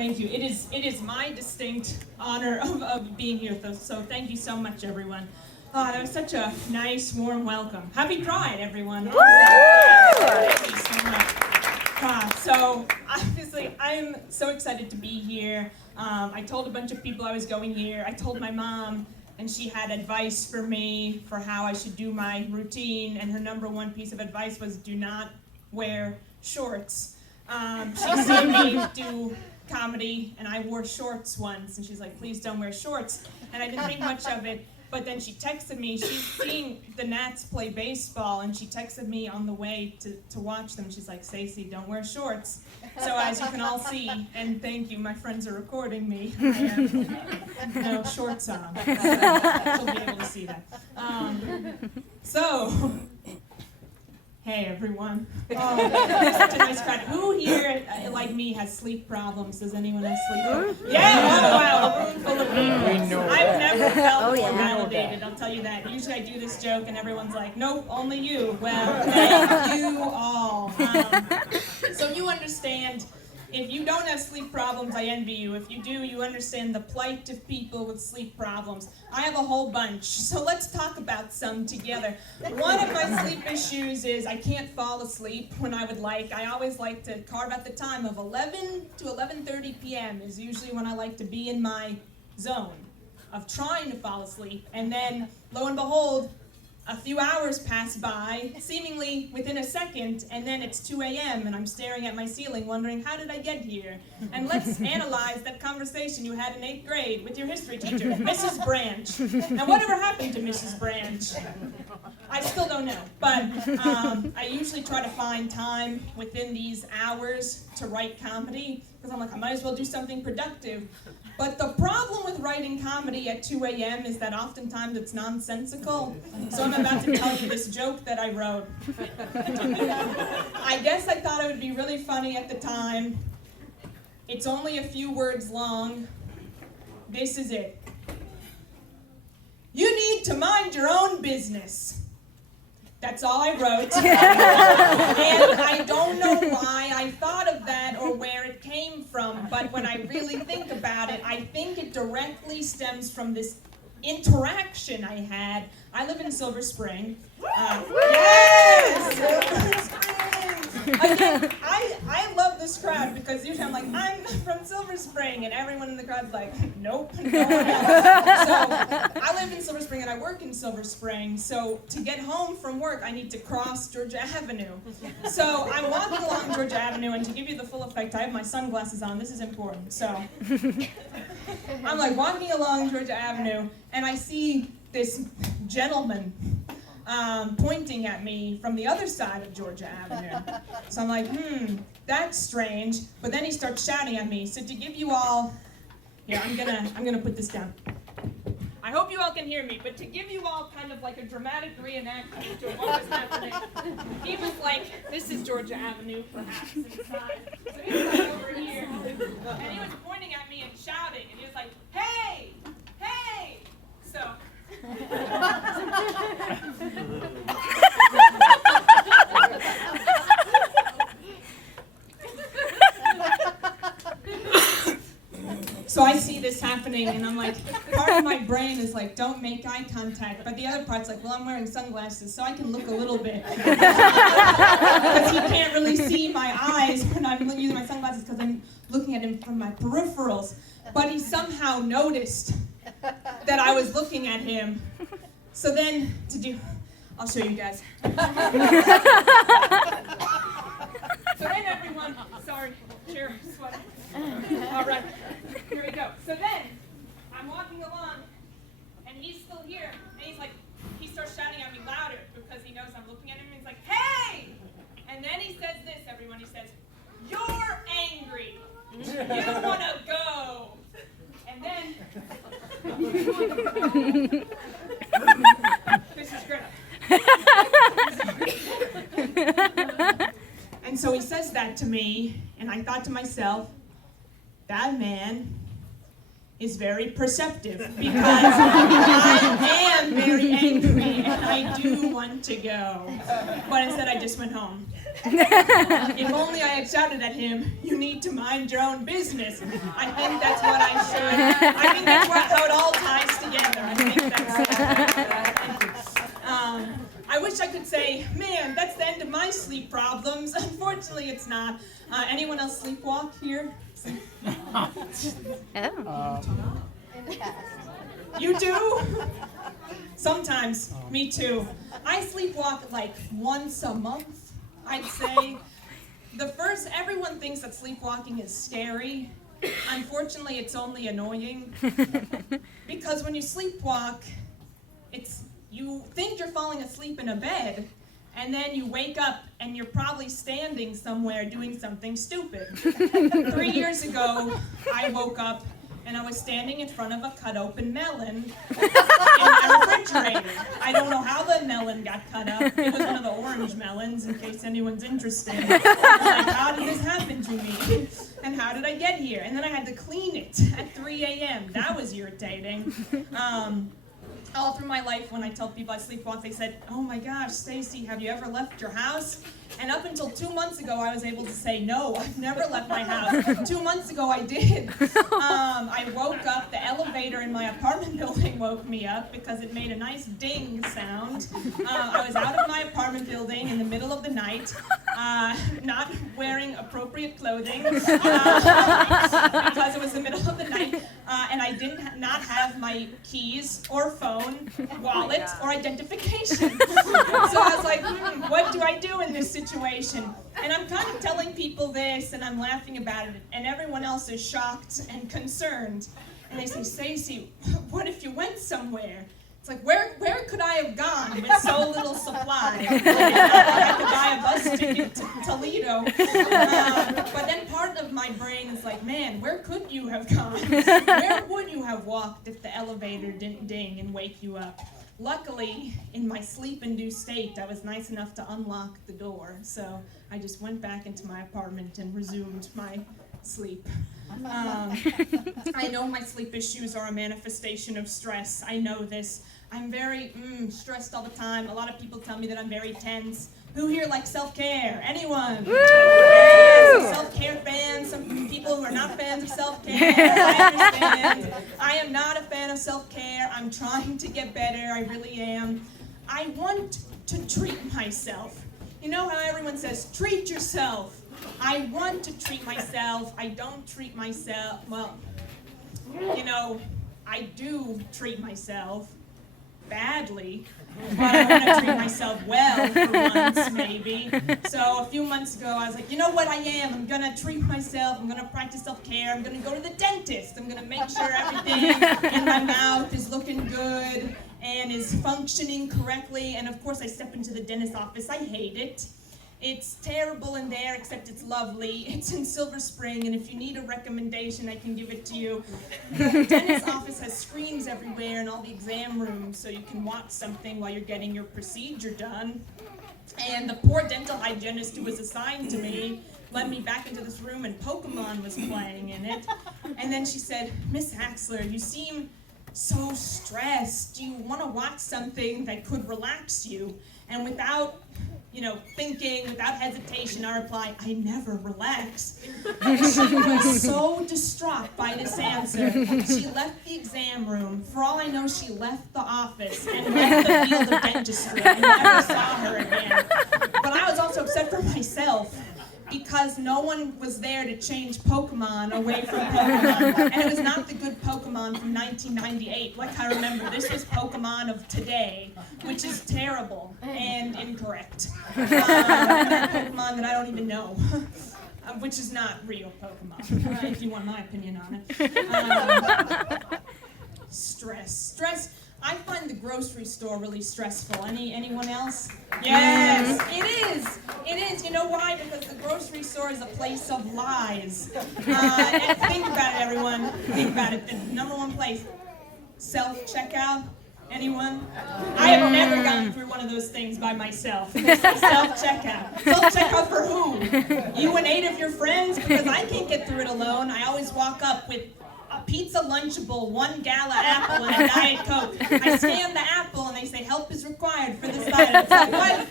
Thank you. It is my distinct honor of being here, so thank you so much, everyone. That was such a nice, warm welcome. Happy Pride, everyone. Woo! Thank you so much. So, obviously, I'm so excited to be here. I told a bunch of people I was going here. I told my mom, and she had advice for me for how I should do my routine, and her number one piece of advice was do not wear shorts. She's seen me do comedy, and I wore shorts once, and she's like, please don't wear shorts. And I didn't think much of it, but then she texted me. She's seeing the Nats play baseball, and she texted me on the way to watch them. She's like, Stacey, don't wear shorts. So as you can all see, and thank you, my friends are recording me, I have no shorts on. So she'll be able to see that. Hey everyone. You're such a nice crowd. Who here, like me, has sleep problems? Does anyone have sleep problems? Yeah, wow, a room full of people. I've never felt more validated, I'll tell you that. Usually I do this joke and everyone's like, nope, only you. Well, thank you all. So you understand, if you don't have sleep problems, I envy you. If you do, you understand the plight of people with sleep problems. I have a whole bunch, so let's talk about some together. One of my sleep issues is I can't fall asleep when I would like. I always like to carve out the time of 11 to 11:30 p.m. is usually when I like to be in my zone of trying to fall asleep. And then, lo and behold, a few hours pass by, seemingly within a second, and then it's 2 a.m. and I'm staring at my ceiling wondering, how did I get here? And let's analyze that conversation you had in 8th grade with your history teacher, Mrs. Branch. And whatever happened to Mrs. Branch? I still don't know, but I usually try to find time within these hours to write comedy, because I'm like, I might as well do something productive. But the problem with writing comedy at 2 a.m. is that oftentimes it's nonsensical. So I'm about to tell you this joke that I wrote. I guess I thought it would be really funny at the time. It's only a few words long. This is it. You need to mind your own business. That's all I wrote. And I don't know why I thought of that or where it came from, but when I really think about it, I think it directly stems from this interaction I had. I live in Silver Spring. Yes! Silver Spring! Again, I love this crowd because usually I'm like, I'm from Silver Spring, and everyone in the crowd's like, nope, no one else. So I live in Silver Spring and I work in Silver Spring, so to get home from work, I need to cross Georgia Avenue. So I'm walking along Georgia Avenue, and to give you the full effect, I have my sunglasses on. This is important. So I'm like walking along Georgia Avenue, and I see this gentleman pointing at me from the other side of Georgia Avenue. So I'm like, that's strange. But then he starts shouting at me. So to give you all, here, I'm gonna put this down. I hope you all can hear me, but to give you all kind of like a dramatic reenactment to what was happening, he was like, this is Georgia Avenue, perhaps, inside. So he was like over here, and he was pointing at me and shouting, and he was like, hey, hey! So, so I see this happening, and I'm like, part of my brain is like, don't make eye contact, but the other part's like, well, I'm wearing sunglasses, so I can look a little bit. Because he can't really see my eyes when I'm using my sunglasses because I'm looking at him from my peripherals. But he somehow noticed that I was looking at him. So then, I'll show you guys. So then everyone, sorry, chair sweating. All right, here we go. So then, I'm walking along, and he's still here, and he's like, he starts shouting at me louder because he knows I'm looking at him, and he's like, hey! And then he says this, everyone, he says, you're angry. You want to go. And then, this is great. And so he says that to me, and I thought to myself, that man is very perceptive because I am very angry and I do want to go. But instead I just went home. If only I had shouted at him, "You need to mind your own business." I think that's what I should. I think that's how it all ties together. I think that's I wish I could say, "Man, that's the end of my sleep problems." Unfortunately, it's not. Anyone else sleepwalk here? You do? Sometimes. Me too. I sleepwalk like once a month, I'd say. Everyone thinks that sleepwalking is scary. Unfortunately, it's only annoying. Because when you sleepwalk, you think you're falling asleep in a bed, and then you wake up and you're probably standing somewhere doing something stupid. 3 years ago, I woke up and I was standing in front of a cut-open melon in my refrigerator. I don't know how the melon got cut up. It was one of the orange melons, in case anyone's interested. I was like, how did this happen to me? And how did I get here? And then I had to clean it at 3 a.m. That was irritating. All through my life, when I tell people I sleepwalk, they said, "Oh my gosh, Stacy, have you ever left your house?" And up until 2 months ago, I was able to say, "No, I've never left my house." 2 months ago, I did. I woke up, the elevator in my apartment building woke me up because it made a nice ding sound. I was out of my apartment building in the middle of the night, not wearing appropriate clothing because it was the middle of the night, and I did not have my keys or phone, wallet, or identification. So I was like, what do I do in this situation? And I'm kind of telling people this, and I'm laughing about it, and everyone else is shocked and concerned. And they say, "Stacey, what if you went somewhere?" It's like, where could I have gone with so little supply? I could buy a bus ticket to Toledo. But then part of my brain is like, man, where could you have gone? Where would you have walked if the elevator didn't ding and wake you up? Luckily, in my sleep-induced state, I was nice enough to unlock the door. So I just went back into my apartment and resumed my sleep. I know my sleep issues are a manifestation of stress. I know this. I'm very stressed all the time. A lot of people tell me that I'm very tense. Who here likes self-care? Anyone? Yes, self-care fans. Some people who are not fans of self-care. I understand. I am not a fan of self-care. I'm trying to get better. I really am. I want to treat myself. You know how everyone says, treat yourself. I want to treat myself. I don't treat myself. Well, you know, I do treat myself badly, but I want to treat myself well for once, maybe. So a few months ago, I was like, you know what I am? I'm going to treat myself. I'm going to practice self-care. I'm going to go to the dentist. I'm going to make sure everything in my mouth is looking good and is functioning correctly. And of course, I step into the dentist's office. I hate it. It's terrible in there, except it's lovely. It's in Silver Spring, and if you need a recommendation, I can give it to you. The dentist's office has screens everywhere in all the exam rooms, so you can watch something while you're getting your procedure done. And the poor dental hygienist who was assigned to me led me back into this room, and Pokemon was playing in it. And then she said, "Miss Haxler, you seem so stressed. Do you want to watch something that could relax you?" And without thinking, without hesitation, I replied, "I never relax." And she was so distraught by this answer. She left the exam room. For all I know, she left the office and left the field of dentistry. I never saw her again. But I was also upset for myself because no one was there to change Pokemon away from Pokemon. And it was not the good Pokemon from 1998. Like I remember, this was Pokemon of today, which is terrible and incorrect. Pokemon that I don't even know, which is not real Pokemon, if you want my opinion on it. Stress. I find the grocery store really stressful. Anyone else? Yes, it is. It is. You know why? Because the grocery store is a place of lies. And think about it, everyone. Think about it. The number one place, self-checkout. Anyone? I have never gone through one of those things by myself. Self-checkout. Self-checkout for who? You and 8 of your friends? Because I can't get through it alone. I always walk up with a pizza Lunchable, 1 gala apple, and a Diet Coke. I scan the apple, and they say, help is required for this item. It's like,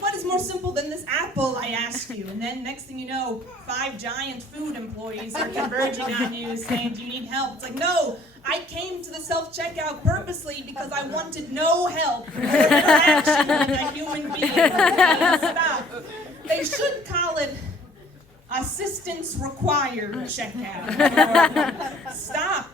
what is more simple than this apple, I ask you? And then next thing you know, 5 giant food employees are converging on you saying, do you need help? It's like, no, I came to the self-checkout purposely because I wanted no help or interaction with a human being. Stop. They should call it assistance required checkout. Stop.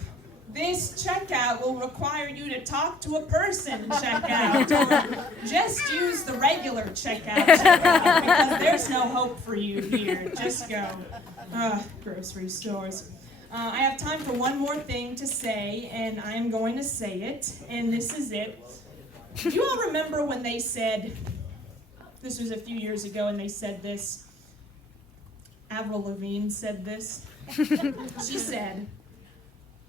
This checkout will require you to talk to a person checkout, or just use the regular checkout because there's no hope for you here. Just go. Grocery stores. I have time for one more thing to say, and I am going to say it, and this is it. Do you all remember when they said, this was a few years ago, and they said this, Avril Lavigne said this. She said,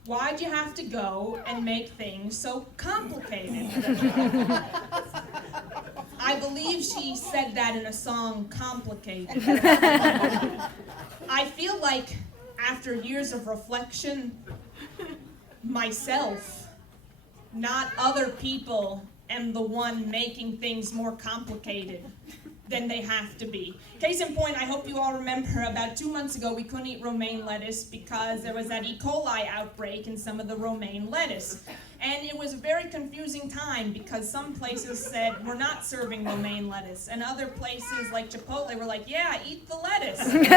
why'd you have to go and make things so complicated? I believe she said that in a song, Complicated. I feel like after years of reflection, myself, not other people, am the one making things more complicated than they have to be. Case in point, I hope you all remember about 2 months ago we couldn't eat romaine lettuce because there was that E. coli outbreak in some of the romaine lettuce. And it was a very confusing time because some places said, we're not serving romaine lettuce. And other places like Chipotle were like, yeah, eat the lettuce. What do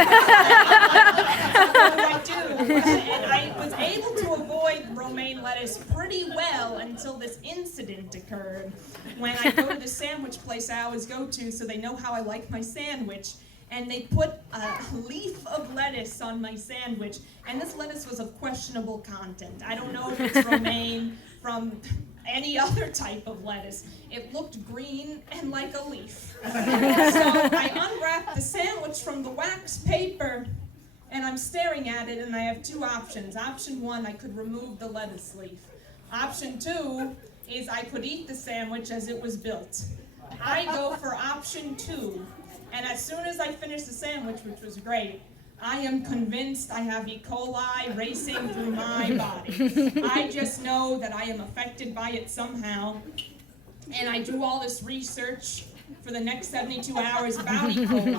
I do? And I was able to avoid romaine lettuce pretty well until this incident occurred. When I go to the sandwich place I always go to, so they know how I like my sandwich, and they put a leaf of lettuce on my sandwich, and this lettuce was of questionable content. I don't know if it's romaine from any other type of lettuce. It looked green and like a leaf. So I unwrapped the sandwich from the wax paper, and I'm staring at it, and I have 2 options. Option 1, I could remove the lettuce leaf. Option 2 is I could eat the sandwich as it was built. I go for option 2, and as soon as I finish the sandwich, which was great, I am convinced I have E. coli racing through my body. I just know that I am affected by it somehow, and I do all this research for the next 72 hours about E. coli.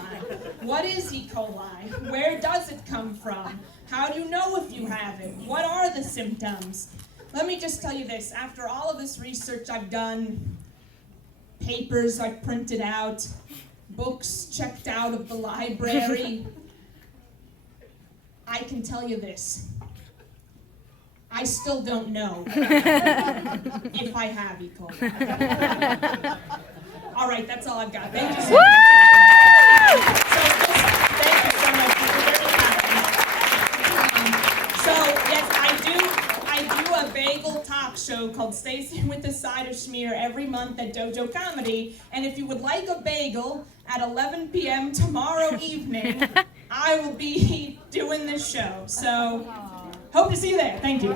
What is E. coli? Where does it come from? How do you know if you have it? What are the symptoms? Let me just tell you this. After all of this research I've done, papers I've printed out, books checked out of the library, I can tell you this. I still don't know if I have E. coli. All right, that's all I've got. Thank you so much. Thank you so much. You're very kind. So, yes, I do a bagel talk show called Stacy with the Side of Schmear every month at Dojo Comedy. And if you would like a bagel at 11 p.m. tomorrow evening, I will be doing this show. So, hope to see you there. Thank you.